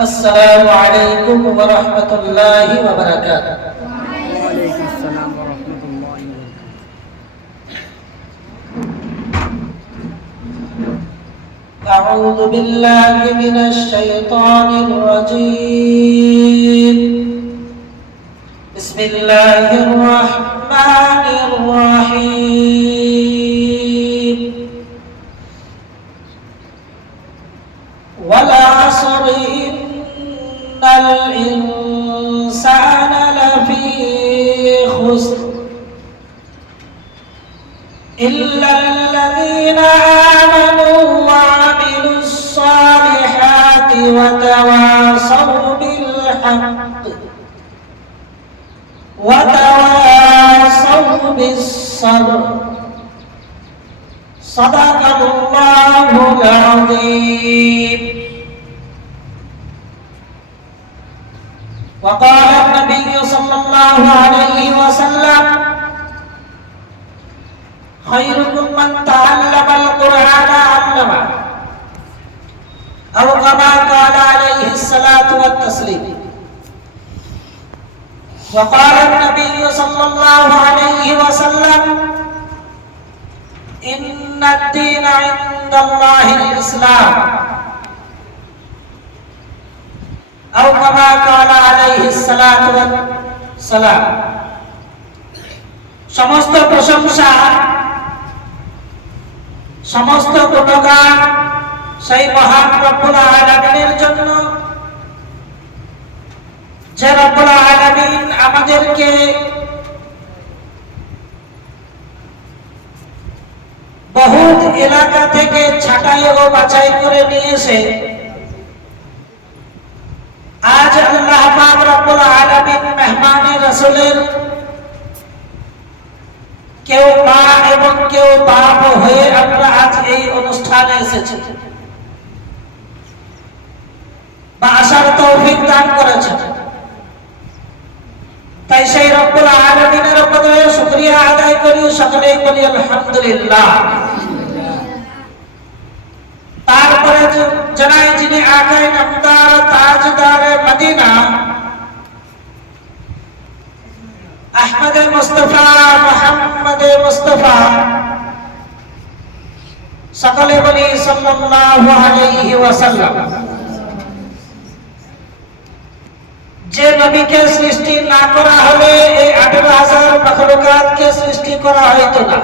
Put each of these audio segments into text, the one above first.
السلام عليكم ورحمة الله وبركاته. وعليكم السلام ورحمة الله وبركاته. أعوذ بالله من الشيطان الرجيم. بسم الله الرحمن الرحيم. والعصر إن الإنسان لفي خسر إلا الذين آمنوا وعملوا الصالحات وتواصوا بالحق وتواصوا بالصبر. صدق الله العظيم. وقال النبي صلى الله عليه وسلم: خيركم من تعلم القرآن علمه، أو كما قال عليه الصلاة والتسليم. وقال النبي صلى الله عليه وسلم: إن الدين عند الله الإسلام، أو كما قال عليه الصلاة والسلام. সমস্ত প্রশংসা, সমস্ত গুণগান সেই মহান রব্বুল আলামিনের জন্য, যে রব্বুল আলামিন আমাদেরকে বহুত এলাকা থেকে ছাঁটাই ও বাছাই করে নিয়ে এসে আজ আল্লাহ পাক রব্বুল আলামিন মেহমানে রাসূলের কেউ মা এবং কেউ বাপ হয়ে আমরা আজ এই অনুষ্ঠানে এসেছি বা আসার তৌফিক দান করেছেন। তাই সেই রব্বুল আলামিনের উপরে শুকরিয়া আদায় করি, সকলেই বলি আলহামদুলিল্লাহ। তারপরে জানাই যিনি আকায়ে নামদার তাজদারে মদিনা আহমদে মুস্তাফা মুহাম্মদে মুস্তাফা, সকলে বলি সাল্লাল্লাহু আলাইহি ওয়াসাল্লাম। যে নবীকে সৃষ্টি না করা হলে এই 18,000 মাখলুকাতকে সৃষ্টি করা হইতো না।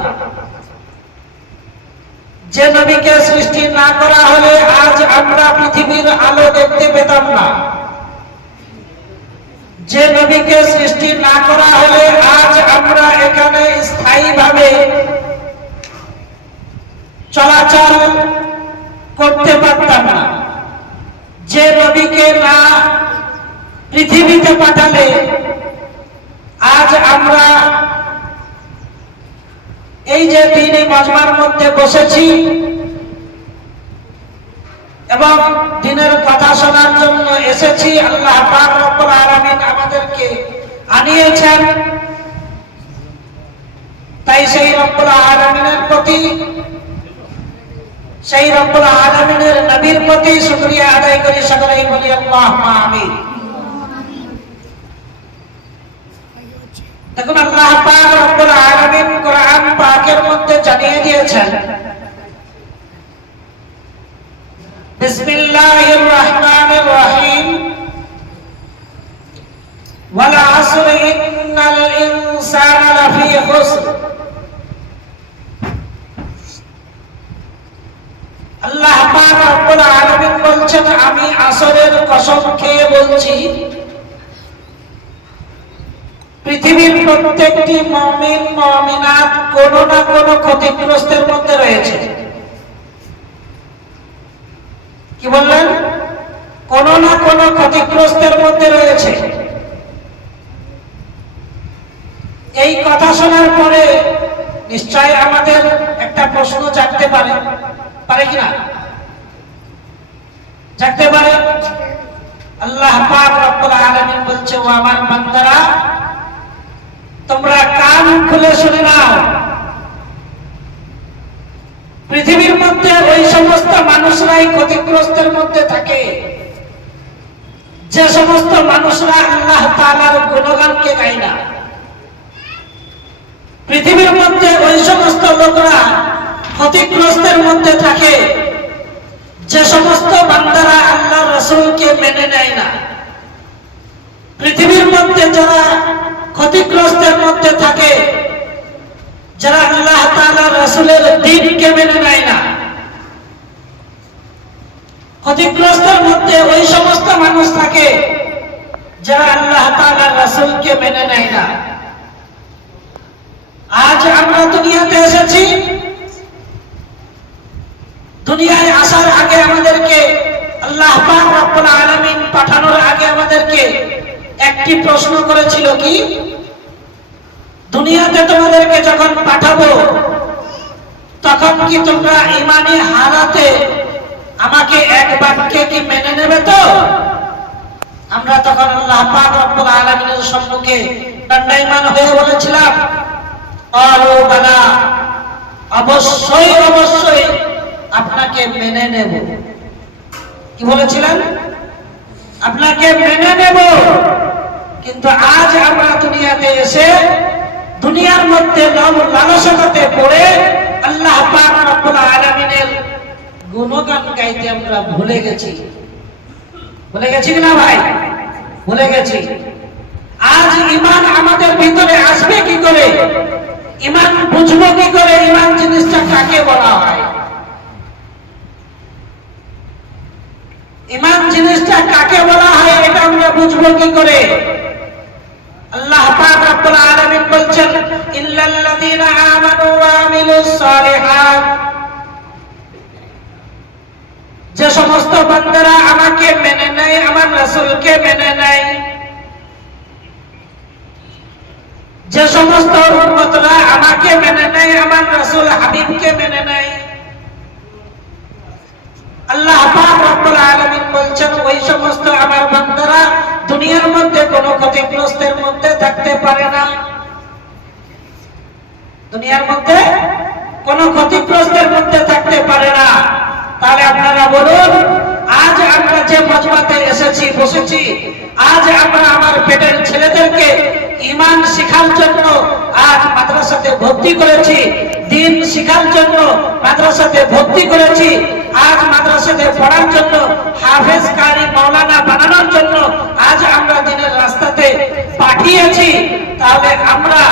যে নবীকে সৃষ্টি না করা হলে আজ আমরা পৃথিবীর আলো দেখতে পেতাম না। যে নবীকে সৃষ্টি না করা হলে আজ আমরা এখানে স্থায়ীভাবে চলাচল করতে পারতাম না। যে নবীকে না পৃথিবীতে পাঠালে আজ আমরা এই যে দ্বীনি মাজমার মধ্যে বসেছি এবং দ্বীনের কথা শোনার জন্য এসেছি, আল্লাহ পাক রব্বুল আলামিন আমাদেরকে আনিয়েছেন। তাই সেই রব্বুল আলামিনের প্রতি, সেই রব্বুল আলামিনের নবীর প্রতি শুকরিয়া আদায় করি, সকলেই বলি আল্লাহুম্মা আমিন। দেখুন, আল্লাহ পাক রব্বুল আলামিন কোরআন পাকের মধ্যে জানিয়ে দিয়েছেন, বিসমিল্লাহির রহমানির রহিম, ওয়াল আসর ইন্নাল ইনসানা লাফি খুসর। আল্লাহ পাক রব্বুল আলামিন বলছেন, আমি আসরের কসম খেয়ে বলছি, পৃথিবীর প্রত্যেকটি মুমিন মুমিনাত কোনো না কোনো ক্ষতিগ্রস্তের মধ্যে রয়েছে। কি বললেন? কোনো না কোনো ক্ষতিগ্রস্তের মধ্যে রয়েছে। এই কথা শোনার পরে নিশ্চয় আমাদের একটা প্রশ্ন জাগতে পারে, পারে কিনা? জাগতে পারে। আল্লাহ পাক রব্বুল আলামিন বলছে, ও আমার বান্দারা, তোমরা কান খুলে শুনে নাও, পৃথিবীর মধ্যে ওই সমস্ত মানুষরাই ক্ষতিগ্রস্তের মধ্যে থাকে যে সমস্ত মানুষরা আল্লাহ তাআলার গুণগানকে গায় না, পৃথিবীর মধ্যে ওই সমস্ত লোকরা ক্ষতিগ্রস্তের মধ্যে থাকে যে সমস্ত বান্দারা আল্লাহ রাসূলকে মেনে নেয় না। পৃথিবীর মধ্যে যারা ক্ষতিগ্রস্তের মধ্যে থাকে, যারা আল্লাহ তাআলা রাসূলের দ্বীনকে মেনে নেয় না, ক্ষতিগ্রস্তের মধ্যে ওই সমস্ত মানুষ থাকে যারা আল্লাহ তাআলা রাসূলকে মেনে নেয় না। আজ আমরা দুনিয়াতে এসেছি, দুনিয়ায় আসার আগে আমাদেরকে আল্লাহ পাক রব্বুল আলামিন পাঠানোর আগে আমাদেরকে একটি প্রশ্ন করেছিল, কি দুনিয়াতে তোমাদেরকে যখন পাঠাবো তখন কি তোমরা ঈমানে হারাতে আমাকে এক বাক্যে কি মেনে নেবে? তো আমরা তখন আল্লাহ পাক রব্বুল আলামিনের সম্মুখে দণ্ডায়মান হয়ে বলেছিলাম, আরো বালা, অবশ্যই অবশ্যই আপনাকে মেনে নেব। কি বলেছিলেন? আপনাকে মেনে নেব। কিন্তু আজ আমরা দুনিয়াতে এসে দুনিয়ার মধ্যে লালসতাতে পড়ে আল্লাহ পাক রব্বুল আলামিনের গুণগান গাইতে আমরা ভুলে গেছি। ভুলে গেছি না ভাই? ভুলে গেছি। আজ ঈমান আমাদের ভিতরে আসবে কি করে? ঈমান বুঝবো কি করে? ঈমান জিনিসটা কাকে বলা হয়? ঈমান জিনিসটা কাকে বলা হয় এটা আমরা বুঝবো কি করে? আল্লাহ পাক রব্বুল আলামিন বলছেন, ইল্লাল্লাযীনা আমানু ওয়া আমিলুস সালিহাত, যে সমস্ত বান্দারা আমাকে মেনে নেয়, আমার রাসূলকে মেনে নেয়, যে সমস্ত উম্মতরা আমাকে মেনে নেয়, আমার রাসূল হাবিবকে মেনে নেয়, আল্লাহ পাক রব্বুল আলামিন বলছেন ওই সমস্ত আমার বান্দারা দুনিয়ার মধ্যে কোনো ক্ষতিগ্রস্তের মধ্যে থাকতে পারে না। দুনিয়ার মধ্যে কোনো ক্ষতিগ্রস্তের মধ্যে থাকতে পারে না। তাহলে আপনারা বলুন, আজ আমরা যে মজমাতে এসেছি, বসেছি, আজ আমরা আমার পেটের ছেলেদেরকে ঈমান শিখার জন্য আজ মাদ্রাসাতে ভর্তি করেছি, দ্বীন শিখার জন্য মাদ্রাসাতে ভর্তি করেছি, আজ মাদ্রাসাতে পড়ার জন্য হাফেজ কারি মাওলানা বানানোর জন্য আজ আমরা দ্বীনের রাস্তাতে পাঠিয়েছি। তাহলে আমরা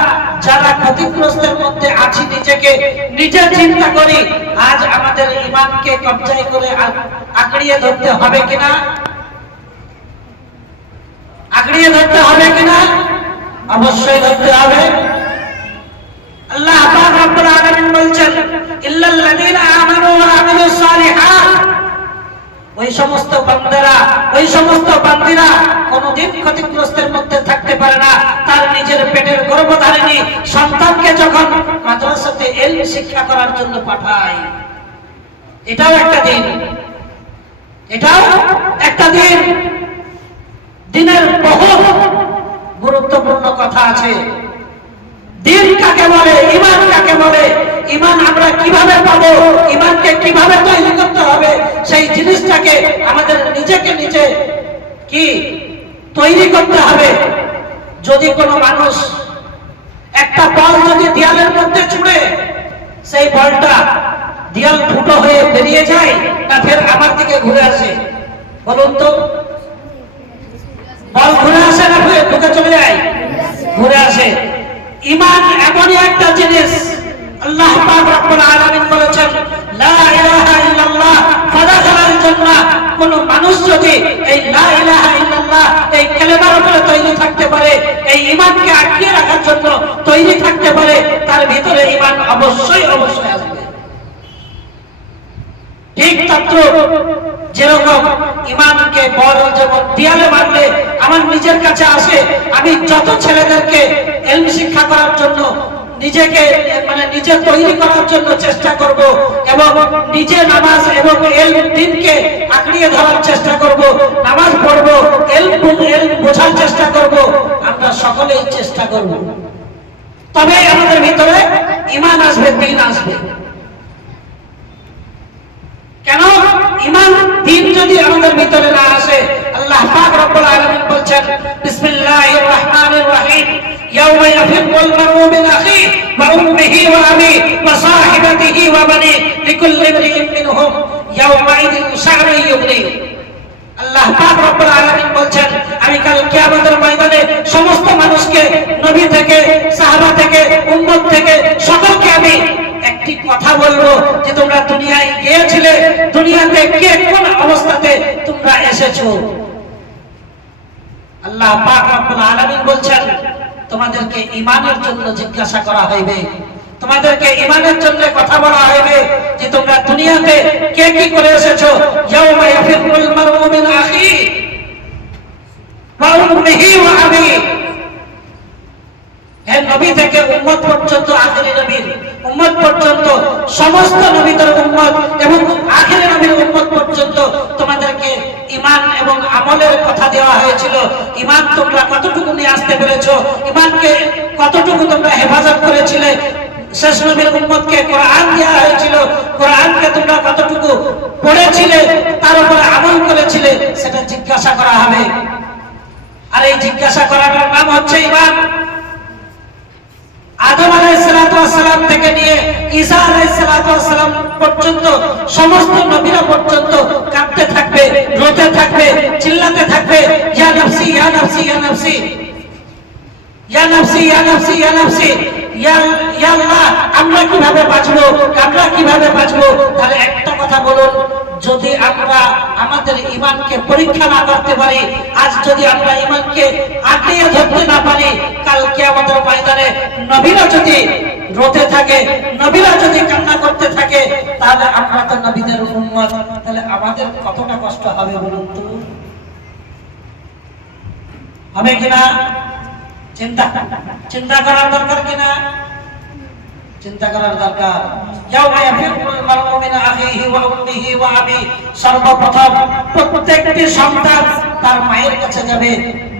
যারা ক্ষতিগ্রস্তের মধ্যে আছি, নিজেকে নিজে চিন্তা করি, আজ আমাদের ঈমানকে কবজায় করে আঁকড়িয়ে ধরতে হবে কিনা? আঁকড়িয়ে ধরতে হবে কিনা? অবশ্যই ধরতে হবে। আল্লাহ পাক রব্বুল আলামিন বলছেন, ইল্লাল্লাযীনা আমানু ওয়া আমিলুস সালিহাত, ওই সমস্ত বান্দারা, ওই সমস্ত বান্দিরা কোনদিন ক্ষতিগ্রস্তের মধ্যে থাকতে পারে না। তার নিজের পেটের গর্ভধারিণী সন্তানকে যখন মাদ্রাসাতে ইলম শিক্ষা করার জন্য পাঠায়, এটাও একটা দিন, এটাও একটা দিন। দিনের বহু গুরুত্বপূর্ণ কথা আছে। দ্বীন কাকে বলে? ঈমান কাকে বলে? ঈমান আমরা কিভাবে পাবো? ঈমানকে কিভাবে তৈরি করতে হবে? সেই জিনিসটাকে আমাদের নিজেকে নিজে কি তৈরি করতে হবে। যদি কোনো মানুষ একটা বল যদি দেয়ালের মধ্যে ছুঁড়ে, সেই বলটা দেয়াল ফুটো হয়ে বেরিয়ে যায় না ফের আমার দিকে ঘুরে আসে? বলুন তো, বল ঘুরে আসে না ফের ঢুকে চলে যায়? ঘুরে আসে। ঈমান এমনই একটা জিনিস, আল্লাহ পাক রব্বুল আলামিন বলেছেন, লা ইলাহা ইল্লাল্লাহ ফাদাখালাল জান্নাহ। কোন মানুষ যদি এই লা ইলাহা ইল্লাল্লাহ এই কালেমার উপরে তৈরি থাকতে পারে, এই ঈমানকে আটকে রাখার জন্য তৈরি থাকতে পারে, তার ভিতরে ঈমান অবশ্যই অবশ্যই আসবে। ঠিক তত্র যেরকম ঈমানকে বল যেমন দেয়ালে মারলে আমার নিজের কাছে আসে, আমি যত ছেলেদেরকে ইলম শিক্ষা করার জন্য নিজেকে নিজে তৈরি করার জন্য চেষ্টা করব এবং নিজে নামাজ এবং ইলম দ্বীনকে আঁকড়িয়ে ধরার চেষ্টা করব, নামাজ পড়ব, ইলম বোঝার চেষ্টা করব, আমরা সকলেই চেষ্টা করব। তবে আমাদের ভিতরে ঈমান আসবে, দ্বীন আসবে। কেন? ঈমান দ্বীন যদি আমাদের ভিতরে না আসে, আল্লাহ পাক রব্বুল আলামিন ইয়াফিরুল মারউ মিন আখিহি ওয়া উম্মিহি ওয়া আবিহি ওয়া সাহিবাতিহি ওয়া বানিহি লিকুল্লি ইমরিইন মিনহুম ইয়াওমাইদিন শা'নুন ইউগনি। আল্লাহ পাক রব্বুল আলামিন বলছেন, আমি কাল কিয়ামতের ময়দানে সমস্ত মানুষকে, নবী থেকে, সাহাবা থেকে, উম্মত থেকে সকলকে আমি একটি কথা বলবো যে তোমরা দুনিয়ায় গিয়েছিলে, দুনিয়াতে কে কোন অবস্থাতে তোমরা এসেছো। আল্লাহ পাক রব্বুল আলামিন বলছেন, তোমাদেরকে ঈমানের জন্য জিজ্ঞাসা করা হইবে, তোমাদেরকে ঈমানের জন্য কথা বলা হইবে যে তোমরা দুনিয়াতে কে কি করে এসেছো। ইয়াউমা ইয়াফিরুল মারউ মিন আখিহি ওয়া উম্মিহি ওয়া আবিহি। হে নবী থেকে উম্মত পর্যন্ত, আখিরি নবীর উম্মত পর্যন্ত, সমস্ত নবীদের উম্মত এবং আখিরি নবীর উম্মত পর্যন্ত তোমাদেরকে ঈমান এবং আমলের কথা দেওয়া হয়েছিল। ঈমান তোমরা কতটুকু নিয়ে আসতে পেরেছো, ঈমানকে কতটুকু তোমরা হেফাজত করেছিলে। শেষ নবীর উম্মতকে কোরআন দেওয়া হয়েছিল, কোরআনকে তোমরা কতটুকু পড়েছিলে, তার উপর আমল করেছিলে, সেটা জিজ্ঞাসা করা হবে। আর এই জিজ্ঞাসা করার নাম হচ্ছে ঈমান। আদম আলাইহিস সালাম থেকে নিয়ে ঈসা আলাইহিস সালাম পর্যন্ত সমস্ত নবীরা পর্যন্ত কাঁদতে থাকবে, রোতে থাকবে, চিল্লাতে থাকবে, ইয়া নাফসি ইয়া নাফসি ইয়া নাফসি ইয়া নাফসি ইয়া নাফসি ইয়া নাফসি, ইয়া আল্লাহ আমরা কিভাবে বাঁচবো, আমরা কিভাবে বাঁচবো। তাহলে একটা কথা বলুন, যদি আমরা আমাদের ঈমানকে পরীক্ষা না করতে পারি, আজ যদি আমরা ঈমানকে আঁকড়িয়ে ধরতে না পারি, কাল কিয়ামতের ময়দানে নবীরা যদি রোতে থাকে, নবীরা যদি কান্না করতে থাকে, তাহলে আমরা তো নবীদের উম্মত, তাহলে আমাদের কতটা কষ্ট হবে বলুন তো, হবে কিনা? চিন্তা করার দরকার কিনা? চিন্তা করার দরকার। ইয়াউমা ইয়াফিরুল মারউ মিন আখিহি ওয়া উম্মিহি ওয়া আবিহি। সর্বপ্রথম প্রত্যেকটি সন্তান তার মায়ের কাছে যাবে,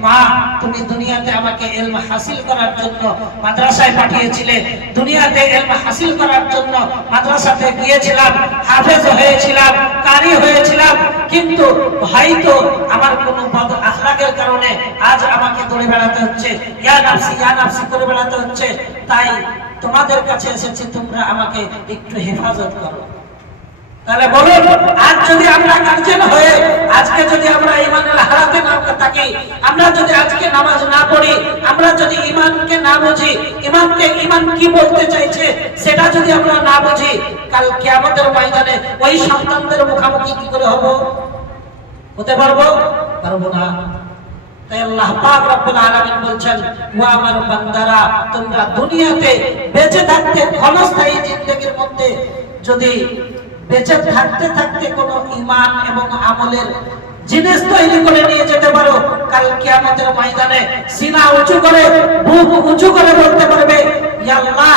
মা তুমি দুনিয়াতে আমাকে ইলম হাসিল করার জন্য মাদ্রাসায় পাঠিয়েছিলে, দুনিয়াতে ইলম হাসিল করার জন্য মাদ্রাসাতে গিয়েছিলাম, হাফেজ হয়েছিলাম, কারি হয়েছিলাম, কিন্তু হয়তো আমার কোনো বদ আখলাকের কারণে আজ আমাকে দৌড়ে বেড়াতে হচ্ছে, ইয়া নাফসি করে বেড়াতে হচ্ছে। তাই তোমাদের কাছে এসেছি, তোমরা আমাকে একটু হেফাজত করো। তাহলে বলুন, আজ যদি আমরা গার্জিয়ান হয়ে আজকে যদি আমরা ঈমানের হারাতে না থাকি, আমরা যদি আজকে নামাজ না পড়ি, আমরা যদি ঈমানকে না বুঝি, ঈমান কি বলতে চাইছে সেটা যদি আমরা না বুঝি, কাল কিয়ামতের ময়দানে ওই সন্তানদের মুখোমুখি কি করে হতে পারবো না। তাই আল্লাহ পাক রব্বুল আলামিন বলছেন, ও আমার বান্দারা, তোমরা দুনিয়াতে বেঁচে থাকতে ক্ষণস্থায়ী জিন্দেগির মধ্যে যদি বেঁচে থাকতে থাকতে কোনো ঈমান এবং আমলের জিনিস তৈরি করে নিয়ে যেতে পারো, কাল কিয়ামতের ময়দানে সিনা উঁচু করে, বুক উঁচু করে বলতে পারবে, ইয়া আল্লাহ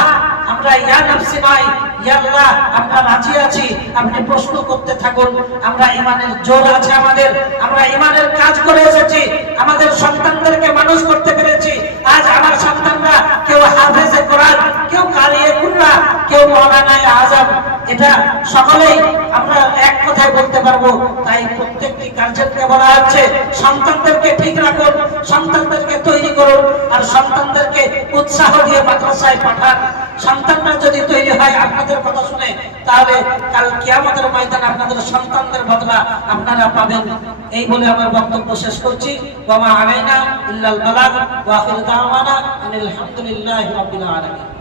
আমরা ইয়া নাফসি নাই, ইয়া আল্লাহ আমরা রাজি আছি, আপনি প্রশ্ন করতে থাকুন, আমরা ঈমানের জোর আছে আমাদের, আমরা ঈমানের কাজ করে এসেছি, আমাদের সন্তানদেরকে মানুষ করতে পেরেছি। আজ আমার সন্তানরা কেউ হাফেজে কোরআন, কেউ কারিয়ে কুরআন, কেউ মাওলানায়ে আযম, এটা সকলেই আমরা এক কথায় বলতে পারবো। তাই প্রত্যেকটি গার্জিয়ানকে বলা হচ্ছে, সন্তানদেরকে ঠিক রাখুন, সন্তানদেরকে তৈরি করুন, আর সন্তানদেরকে উৎসাহ দিয়ে মাদ্রাসায় পাঠান। সন্তানরা যদি তৈরি হয় আপনাদের কথা শুনে, তাহলে কাল কিয়ামতের ময়দানে আপনাদের সন্তানদের বদলা আপনারা পাবেন। এই বলে আমার বক্তব্য শেষ করছি। ওয়া মা আলাইনা ইল্লাল বালাগ ওয়া আখিরু দাওয়ানা আলহামদুলিল্লাহি রাব্বিল আলামিন।